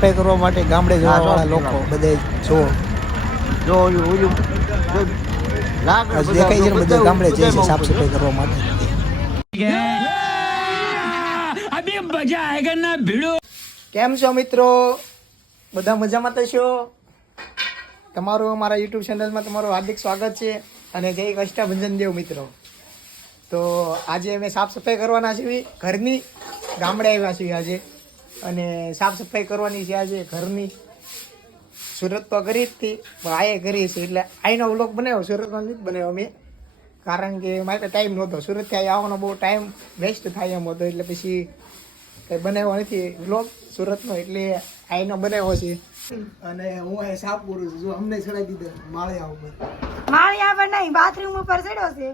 સફાઈ કરવા માટે ગામડે જવાવાળા લોકો બધે જો દેખાય છે ને બધા ગામડે જાય છે સાફ સફાઈ કરવા માટે. કેમ છો મિત્રો? બધા મજામાં તો છો? તમારું અમારા યુટ્યુબ ચેનલમાં તમારું હાર્દિક સ્વાગત છે અને જય કષ્ટભંજન દેવ મિત્રો. તો આજે અમે સાફ સફાઈ કરવાના છીએ ઘરની. ગામડે આવ્યા છીએ આજે અને સાફ સફાઈ કરવાની છે આજે ઘરની. સુરત તો કરી જ હતી પણ આએ કરી છે એટલે આઈનો વ્લોગ બનાવ્યો, સુરતમાં નથી બનાવ્યો અમે, કારણ કે મારે ટાઈમ નહોતો. સુરતથી અહીં આવવાનો બહુ ટાઈમ વેસ્ટ થાય એમ હતો એટલે પછી કંઈ બનાવ્યો નથી વ્લોગ સુરતનો, એટલે આઈનો બનાવ્યો છે. અને હું અહીં સાફ કરું છું. જો અમને ચડાવી દીધો માળિયા ઉપર. માળિયા પર નહીં, બાથરૂમ ઉપર ચડ્યો છે.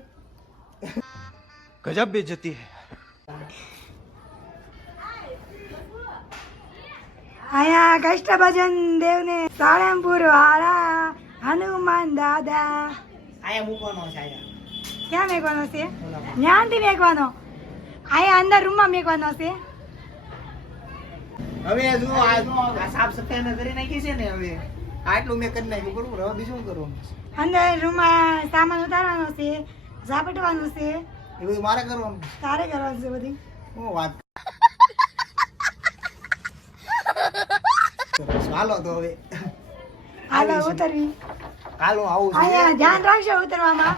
ગજબ બેઇज्जती है. આયા કષ્ટભંજન દેવને સાળંગપુર વાળા હનુમાન દાદા. આયા મૂકવાનો છે. આયા ક્યાં મેકવાનો છે? જ્ઞાનથી મેકવાનો. આયા અંદર રૂમમાં મેકવાનો છે. હવે જો આ સાફ સફાઈ કરી નાખી છે ને, હવે આટલું મેં કરી નાખ્યું બરોબર. હવે બીજું શું કરવાનું છે? અંદર રૂમમાં સામાન ઉતારવાનો છે, ઝાપટવાનું છે. એ બધું મારે કરવાનું? તારે કરવાનું છે બધી. હું વાત હાલો તો હવે હાલો ઉતરવી. હાલો આવું છે. આયા ધ્યાન રાખજો ઉતરવામાં,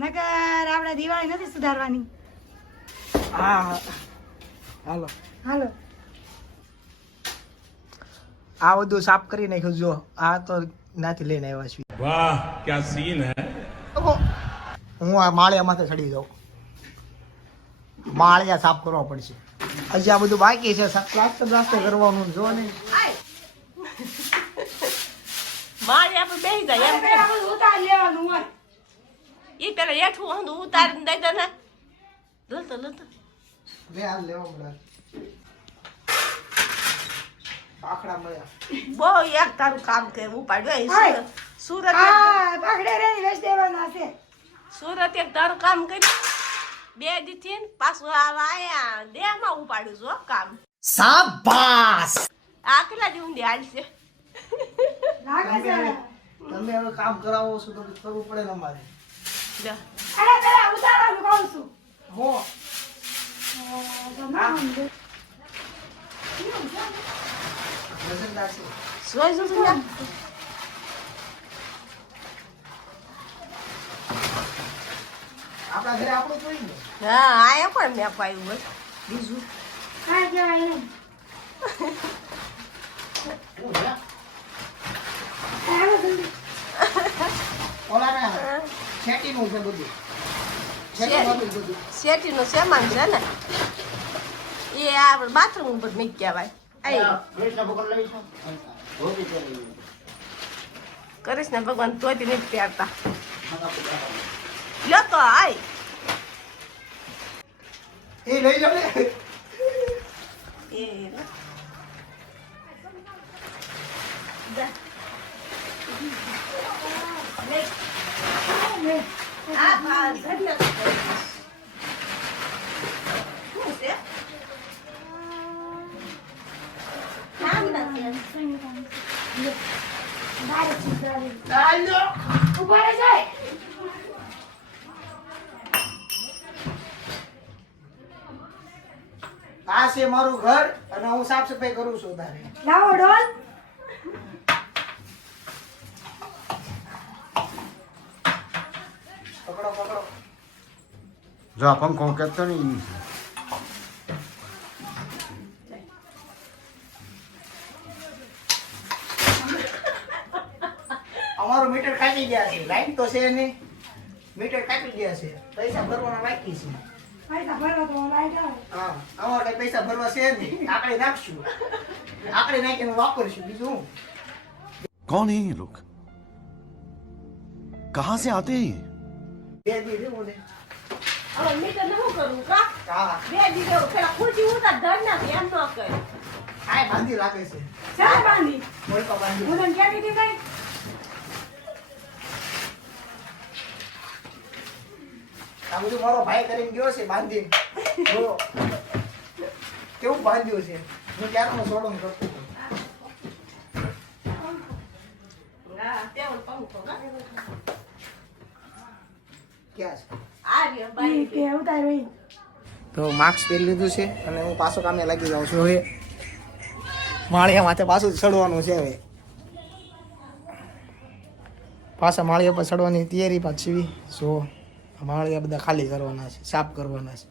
નકર આપણે દિવાળી નથી સુધારવાની. હા હાલો હાલો. આ બધું સાફ કરી નાખ્યું. જો આ તો નાથી લઈને આવ્યા છીએ. वाह क्या सीन है. હું આ માળિયા માથે ચડી જાઉં. માળિયા સાફ કરવા પડશે. હજી આ બધું બાકી છે, પ્લાસ્ટર કરવાનું. જો ને માળિયા પર બેસી જાય એમ પેલા બધું ઉતાર લેવાનું હોય. ઈ પેલા હેઠું હંધું ઉતારીને દઈ દે ને. લતો લતો લે આ લેવા મળે. આખડા મળ્યા. બહુ એક તારું કામ કે ઉપાડ્યો હાય. સુરત હા પકડે રે વેચ દેવાના છે. સુરત એક તારું કામ કર્યું 2 દીથી ને પાછું આયા દેહમાં ઉપાડ્યું છો કામ. શાબાશ. આ કેટલા દી ઊંધી હાલ છે. લાગે છે. તમે હવે કામ કરાવો છો તો કરવું પડે ને અમારે. લે. અરે પેલા ઉતારવાનું કહું છું. હો તો ના સમજે. વજનદાર છે. સોય શું છે? આપણા ઘરે આપણું જોઈ ને. હા આયા પણ મેં પાયું હોય બીજું કાંઈ કહેવાય નહીં. હું છે? આવો જલ્દી. ઓલા શેટીનું છે બધું. શેટીનું બધું. શેઠીનો સામાન છે ને એ આ બાથરૂમ ઉપર મૂકી કહેવાય. કૃષ્ણ ભગવાન તોતી નથી પહેરતા. લો તો આય એ લઈ જાવ ને. એ લો. જા. આ બા ઘરના શું છે? કામ નથી. બારે ચીતરાવી. ચાલો. ઉભા રહી જાય. આ છે મારું ઘર અને હું સાફ સફાઈ કરું છું. તારે લાવો ડોલ. પકડો પકડો. જો આ પંખો કેતો નહીં. અમારું મીટર કાપી ગયા છે. લાઈન તો છે નહીં, મીટર કાપી ગયા છે. પૈસા ભરવાના બાકી છે. પૈસા ભરવા તો લાઈટ આવે. હા અમારે કઈ પૈસા ભરવા છે નહીં. આકડે નાખશું, આકડે નાખીને વાપરશું. બીજું હું? कौन है ये लोग, कहाँ से आते हैं ये? બે દી રહેવું ને. હવે મીટર ને શું કરવું કા? હા 2 દિવસ પેલા ખુરશી ઉતાર ધર નાખી એમ ન કરે. આ બાંધી રાખે છે. ચાલ બાંધી. મોલકા બાંધી. હું તને ક્યાં કીધી કઈ? આ બધું મારો ભાઈ કરીને ગયો છે બાંધી. જો કેવું બાંધ્યું છે. હું ક્યારનો સોડો કરતો હતો. ક્યાં છે? આ રહ્યો ઈ બાઈ કે ઉતાર હોય. તો માસ્ક પહેરી લીધું છે અને હું પાછો કામે લાગી જાઉં છું હવે. માળિયા માથે પાછું ચડવાનું છે હવે. પાછા માળિયા પર ચડવાની તૈયારી પાછી. જો માળિયા બધા ખાલી કરવાના છે, સાફ કરવાના છે.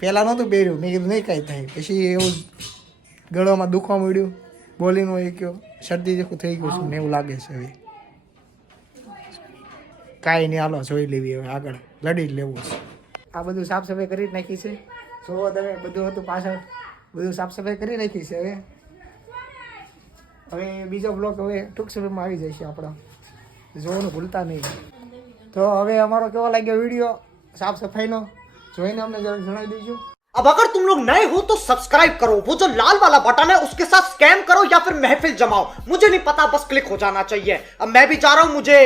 પહેલાં નહોતું પહેર્યું, મેં કીધું નહીં કાંઈ થાય. પછી એવું ગળામાં દુખવા મળ્યું, બોલીનું એ કહ્યું શરદી જેવું થઈ ગયું છું ને એવું લાગે છે હવે. કાંઈ નહીં, હાલો જોઈ લેવી હવે આગળ, લડી જ લેવું છે. આ બધું સાફ સફાઈ કરી જ નાખી છે. જોવો તમે, બધું હતું પાછળ, બધું સાફ સફાઈ કરી નાખી છે હવે. હવે બીજો બ્લોગ હવે ટૂંક સમયમાં આવી જશે આપણા, જોવાનું ભૂલતા નહીં. તો હવે અમારો કેવો લાગ્યો વિડીયો સાફ સફાઈનો, જોઈને અમને જરા જણાવી દેજો. अब अगर तुम लोग नए हो तो सब्सक्राइब करो, वो जो लाल वाला बटन है उसके साथ स्कैम करो या फिर महफिल जमाओ, मुझे नहीं पता, बस क्लिक हो जाना चाहिए. अब मैं भी जा रहा हूं, मुझे